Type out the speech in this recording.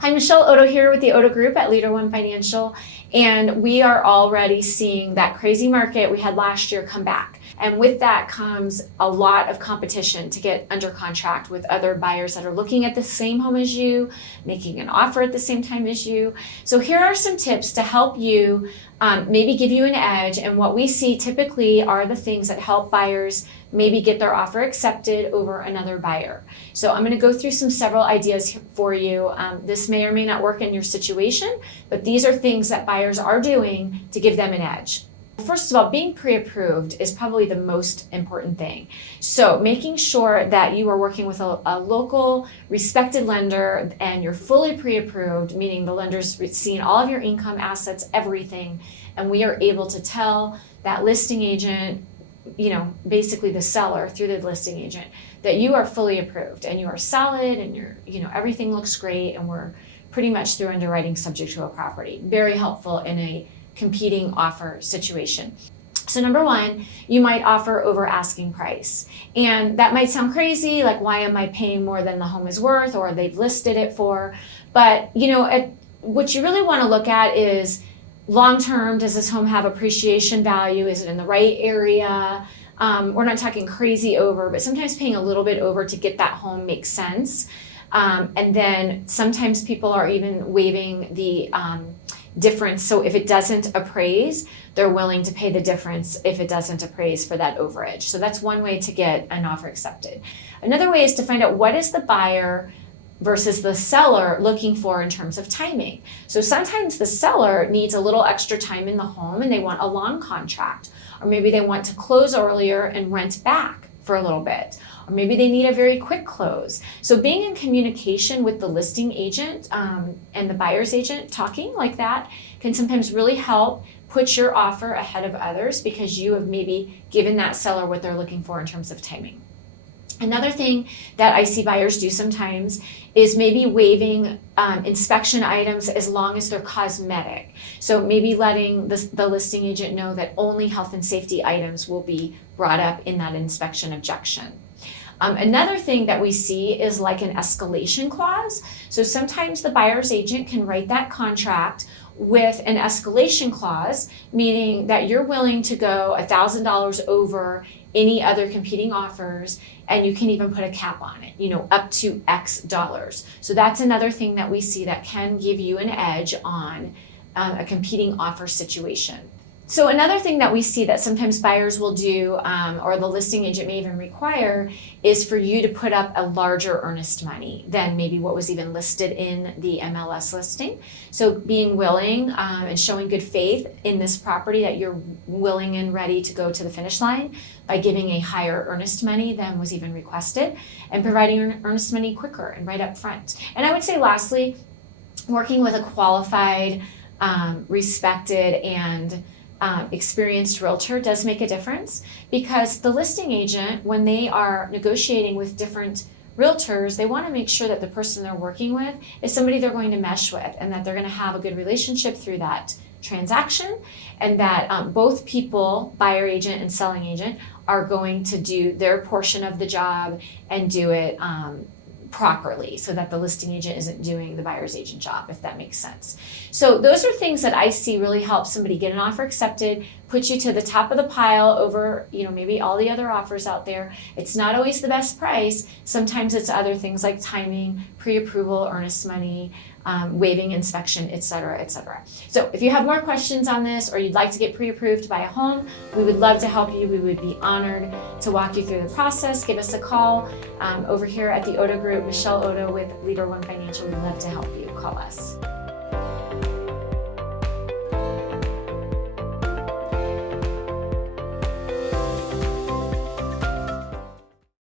Hi, Michelleoddo here with the Oddo Group at LeaderOne Financial, and we are already seeing that crazy market we had last year come back. And with that comes a lot of competition to get under contract with other buyers that are looking at the same home as you, making an offer at the same time as you. So here are some tips to help you maybe give you an edge. And what we see typically are the things that help buyers maybe get their offer accepted over another buyer. So I'm going to go through several ideas for you. This may or may not work in your situation, but these are things that buyers are doing to give them an edge. First of all, being pre-approved is probably the most important thing. So making sure that you are working with a local respected lender and you're fully pre-approved, meaning the lender's seen all of your income, assets, everything, and we are able to tell that listing agent, basically the seller through the listing agent, that you are fully approved and you are solid and everything looks great and we're pretty much through underwriting subject to a property. Very helpful in a competing offer situation. So number one, you might offer over asking price. And that might sound crazy, like why am I paying more than the home is worth or they've listed it for? But what you really want to look at is long-term, does this home have appreciation value? Is it in the right area? We're not talking crazy over, but sometimes paying a little bit over to get that home makes sense. And then sometimes people are even waiving the difference. So if it doesn't appraise, they're willing to pay the difference if it doesn't appraise for that overage. So that's one way to get an offer accepted. Another way is to find out what is the buyer versus the seller looking for in terms of timing. So sometimes the seller needs a little extra time in the home and they want a long contract, or maybe they want to close earlier and rent back for a little bit, or maybe they need a very quick close. So being in communication with the listing agent and the buyer's agent, talking like that can sometimes really help put your offer ahead of others because you have maybe given that seller what they're looking for in terms of timing. Another thing that I see buyers do sometimes is maybe waiving inspection items as long as they're cosmetic. So maybe letting the listing agent know that only health and safety items will be brought up in that inspection objection. Another thing that we see is like an escalation clause. So sometimes the buyer's agent can write that contract with an escalation clause, meaning that you're willing to go $1,000 over any other competing offers, and you can even put a cap on it, up to X dollars. So that's another thing that we see that can give you an edge on a competing offer situation. So another thing that we see that sometimes buyers will do, or the listing agent may even require, is for you to put up a larger earnest money than maybe what was even listed in the MLS listing. So being willing and showing good faith in this property that you're willing and ready to go to the finish line by giving a higher earnest money than was even requested and providing earnest money quicker and right up front. And I would say lastly, working with a qualified, respected, and experienced realtor does make a difference, because the listing agent, when they are negotiating with different realtors, they want to make sure that the person they're working with is somebody they're going to mesh with and that they're going to have a good relationship through that transaction, and that both people, buyer agent and selling agent, are going to do their portion of the job and do it properly, so that the listing agent isn't doing the buyer's agent job, if that makes sense. So those are things that I see really help somebody get an offer accepted, put you to the top of the pile over, maybe all the other offers out there. It's not always the best price. Sometimes it's other things like timing, pre-approval, earnest money, waiving inspection, et cetera, et cetera. So if you have more questions on this, or you'd like to get pre-approved to buy a home, we would love to help you. We would be honored to walk you through the process. Give us a call over here at the Oddo Group. Michelleoddo with LeaderOne Financial. We'd love to help you. Call us.